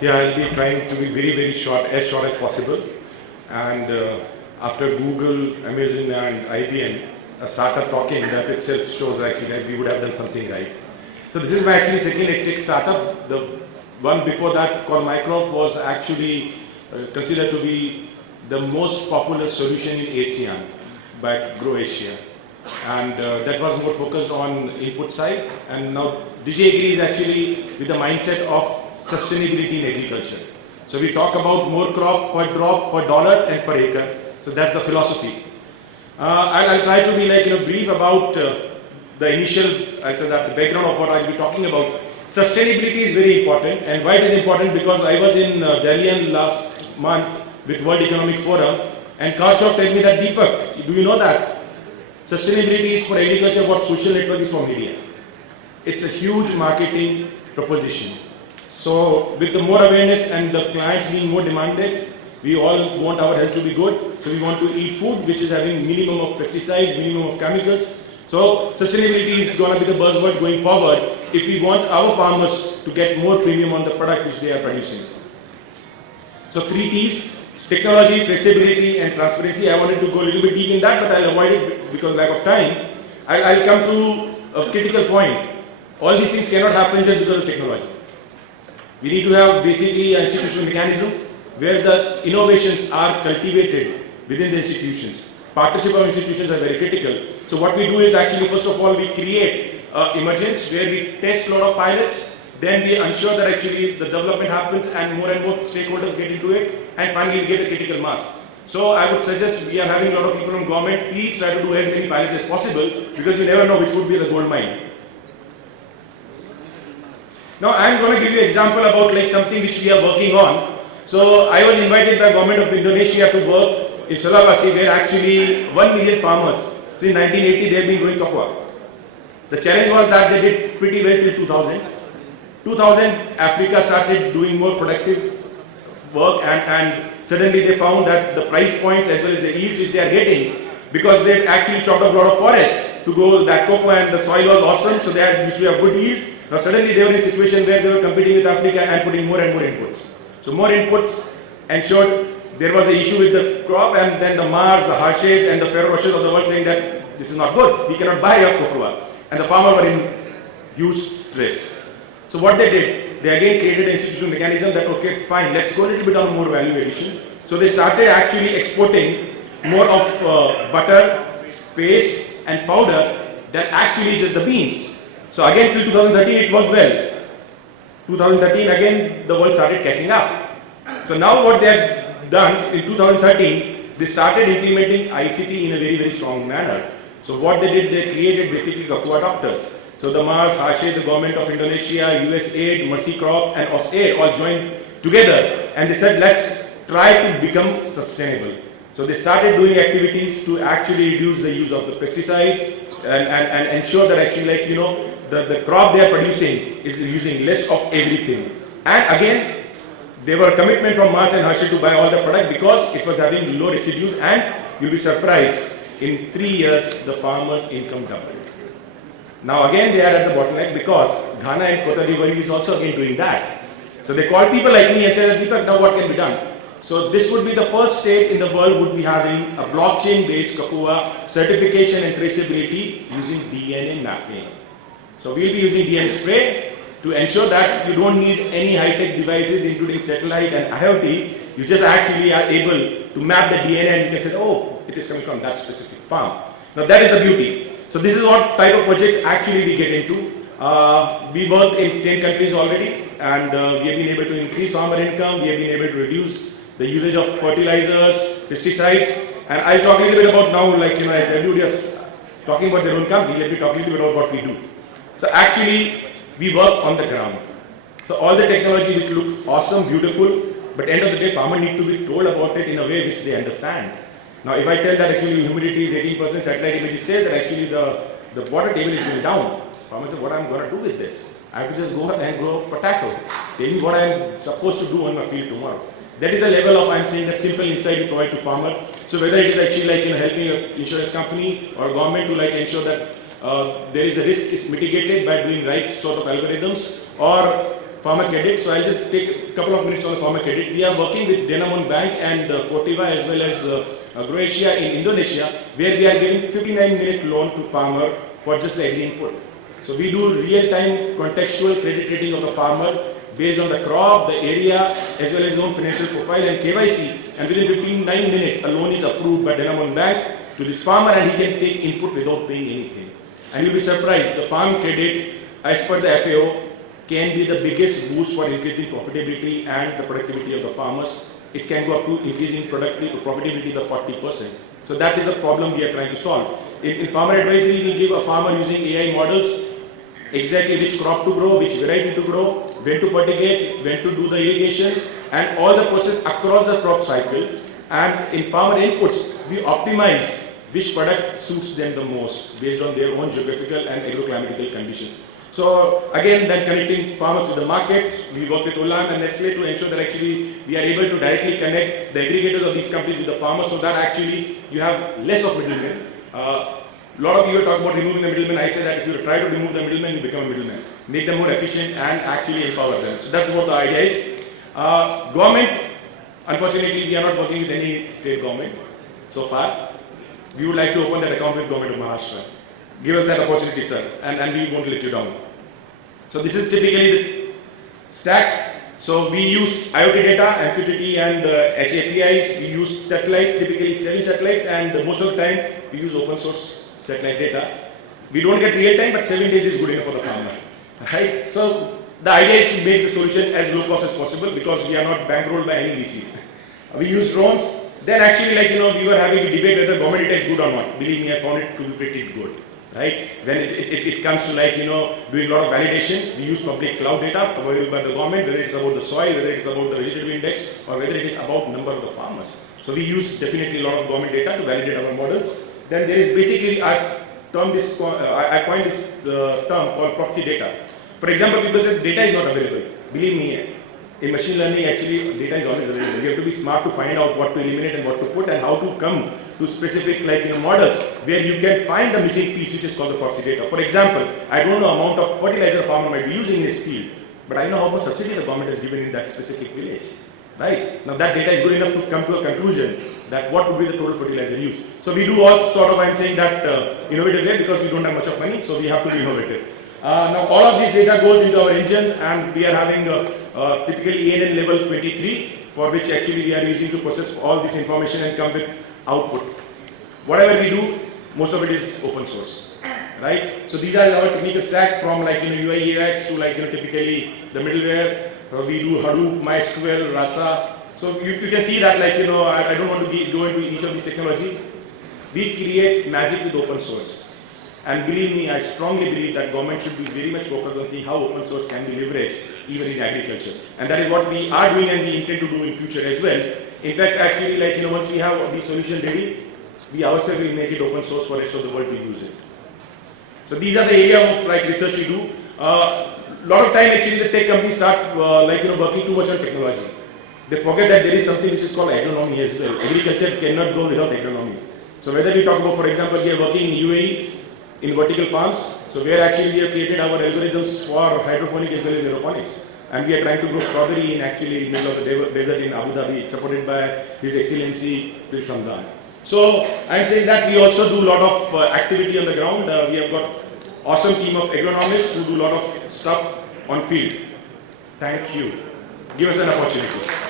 Yeah, I'll be trying to be very short, as short as possible. And after Google, Amazon and IBM, a startup talking, that itself shows actually that we would have done something right. So this is my actually second tech startup. The one before that called Microp was actually considered to be the most popular solution in ASEAN by Grow Asia. And that was more focused on input side. And now DigiAgri is actually with the mindset of sustainability in agriculture. So we talk about more crop per drop, per dollar and per acre. So that's the philosophy. I'll try to be brief about the initial, also the background of what I'll be talking about. Sustainability is very important, and why it is important, because I was in Delhi last month with World Economic Forum, and Karchok told me that, Deepak, do you know that sustainability is for agriculture what social network is for media? It's a huge marketing proposition. So with the more awareness and the clients being more demanded, we all want our health to be good. So we want to eat food which is having minimum of pesticides, minimum of chemicals. So sustainability is going to be the buzzword going forward if we want our farmers to get more premium on the product which they are producing. So 3 T's, technology, traceability and transparency. I wanted to go a little bit deep in that, but I'll avoid it because lack of time. I'll come to a critical point. All these things cannot happen just because of technology. We need to have basically an institutional mechanism where the innovations are cultivated within the institutions. Partnership of institutions are very critical. So what we do is actually, first of all, we create emergence where we test a lot of pilots, then we ensure that actually the development happens and more stakeholders get into it, and finally we get a critical mass. So I would suggest, we are having a lot of people from government, please try to do as many pilots as possible, because you never know which would be the gold mine. Now I am going to give you an example about something which we are working on. So I was invited by government of Indonesia to work in Sulawesi, where actually 1 million farmers since 1980 they have been growing cocoa. The challenge was that they did pretty well till 2000. 2000 Africa started doing more productive work, and suddenly they found that the price points as well as the yields which they are getting, because they actually chopped up a lot of forest to grow that cocoa and the soil was awesome, so they had used to have good yield. Now suddenly they were in a situation where they were competing with Africa and putting more and more inputs. So more inputs ensured there was an issue with the crop, and then the Mars, the Harshes and the Ferro Rochers of the world saying that this is not good, we cannot buy your cocoa. And the farmer were in huge stress. So what they did, they again created an institutional mechanism that, okay, fine, let's go a little bit on more value addition. So they started actually exporting more of butter, paste and powder than actually just the beans. So again till 2013 it worked well. 2013 again the world started catching up. So now what they have done in 2013, they started implementing ICT in a very strong manner. So what they did, they created basically cocoa doctors. So the Mars, Harshe, the government of Indonesia, USAID, Mercy Crop and OSAID all joined together, and they said let's try to become sustainable. So they started doing activities to actually reduce the use of the pesticides and ensure that actually the crop they are producing is using less of everything. And again, there were a commitment from Mars and Harshe to buy all the product because it was having low residues, and you'll be surprised, in 3 years the farmers' income doubled. Now again they are at the bottleneck because Ghana and Cote d'Ivoire is also again doing that. So they called people like me and said, Deepak, now what can be done? So this would be the first state in the world would be having a blockchain-based cocoa certification and traceability using DNA mapping. So we'll be using DNA spray to ensure that you don't need any high-tech devices including satellite and IoT. You just actually are able to map the DNA and you can say, oh, it is coming from that specific farm. Now that is the beauty. So this is what type of projects actually we get into. We work in 10 countries already, and we have been able to increase farmer income. We have been able to reduce the usage of fertilizers, pesticides, and I'll talk a little bit about now, as everybody is talking about their own company, let me talk a little bit about what we do. So actually, we work on the ground. So all the technology which look awesome, beautiful, but end of the day, farmer need to be told about it in a way which they understand. Now, if I tell that actually humidity is 18%, satellite images say that actually the water table is going down, farmer says, what I'm going to do with this? I have to just go and grow potato. Tell me what I'm supposed to do on my field tomorrow. That is a level of, I'm saying, that simple insight you provide to farmer. So whether it is actually helping an insurance company or government to ensure that there is a risk is mitigated by doing right sort of algorithms, or farmer credit. So I'll just take a couple of minutes on the farmer credit. We are working with Denamon Bank and Kotiva as well as Croatia in Indonesia, where we are giving 59-minute loan to farmer for just the agri input. So we do real-time contextual credit rating of the farmer based on the crop, the area, as well as his own financial profile and KYC. And within 59 minutes, a loan is approved by Denamon Bank to this farmer, and he can take input without paying anything. And you'll be surprised, the farm credit, as per the FAO, can be the biggest boost for increasing profitability and the productivity of the farmers. It can go up to increasing profitability by 40%. So that is a problem we are trying to solve. In farmer advisory, we give a farmer using AI models exactly which crop to grow, which variety to grow, when to fertigate, when to do the irrigation, and all the process across the crop cycle. And in farmer inputs, we optimize which product suits them the most based on their own geographical and agroclimatical conditions. So again, then connecting farmers to the market, we work with Olam and Nestle to ensure that actually we are able to directly connect the aggregators of these companies with the farmers, so that actually you have less of middlemen. A lot of people talk about removing the middleman. I say that if you try to remove the middleman, you become a middleman. Make them more efficient and actually empower them. So that's what the idea is. Government, unfortunately, we are not working with any state government so far. We would like to open that account with government of Maharashtra. Give us that opportunity, sir, and we won't let you down. So this is typically the stack. So we use IoT data, MQTT and HAPIs. We use satellite, typically 7 satellites, and most of the time we use open source satellite data. We don't get real time, but 7 days is good enough for the farmer. Right? So the idea is to make the solution as low cost as possible, because we are not bankrolled by any VCs. We use drones. Then actually, we were having a debate whether government data is good or not. Believe me, I found it to be pretty good. Right? When it comes to doing a lot of validation, we use public cloud data provided by the government, whether it's about the soil, whether it's about the vegetable index, or whether it is about number of the farmers. So we use definitely a lot of government data to validate our models. Then there is basically, I coined this term called proxy data. For example, people say data is not available. Believe me, in machine learning, actually, data is always available. You have to be smart to find out what to eliminate and what to put, and how to come to specific models where you can find the missing piece, which is called the proxy data. For example, I don't know amount of fertilizer a farmer might be using in his field, but I know how much subsidy the government has given in that specific village. Right? Now that data is good enough to come to a conclusion that what would be the total fertilizer use. So we do all sort of, I'm saying that innovative way, because we don't have much of money, so we have to be innovative. Now all of this data goes into our engine, and we are having typically ANN level 23, for which actually we are using to process all this information and come with output. Whatever we do, most of it is open source, right? So these are our technical stack, from UI UX to typically the middleware. We do Hadoop, MySQL, Rasa. So you can see that I don't want to go into each of these technology. We create magic with open source. And believe me, I strongly believe that government should be very much focused on seeing how open source can be leveraged even in agriculture. And that is what we are doing, and we intend to do in future as well. In fact, actually, once we have the solution ready, we ourselves will make it open source for the rest of the world to use it. So these are the area of research we do. Lot of time actually the tech companies start working too much on technology. They forget that there is something which is called agronomy as well. Agriculture cannot go without agronomy. So whether we talk about, for example, we are working in UAE in vertical farms. So where actually we have created our algorithms for hydroponic as well as aeroponics. And we are trying to grow strawberry in actually in the middle of the desert in Abu Dhabi, supported by His Excellency Pir Samdan. So I am saying that we also do a lot of activity on the ground. We have got awesome team of agronomists who do a lot of stuff on field. Thank you. Give us an opportunity.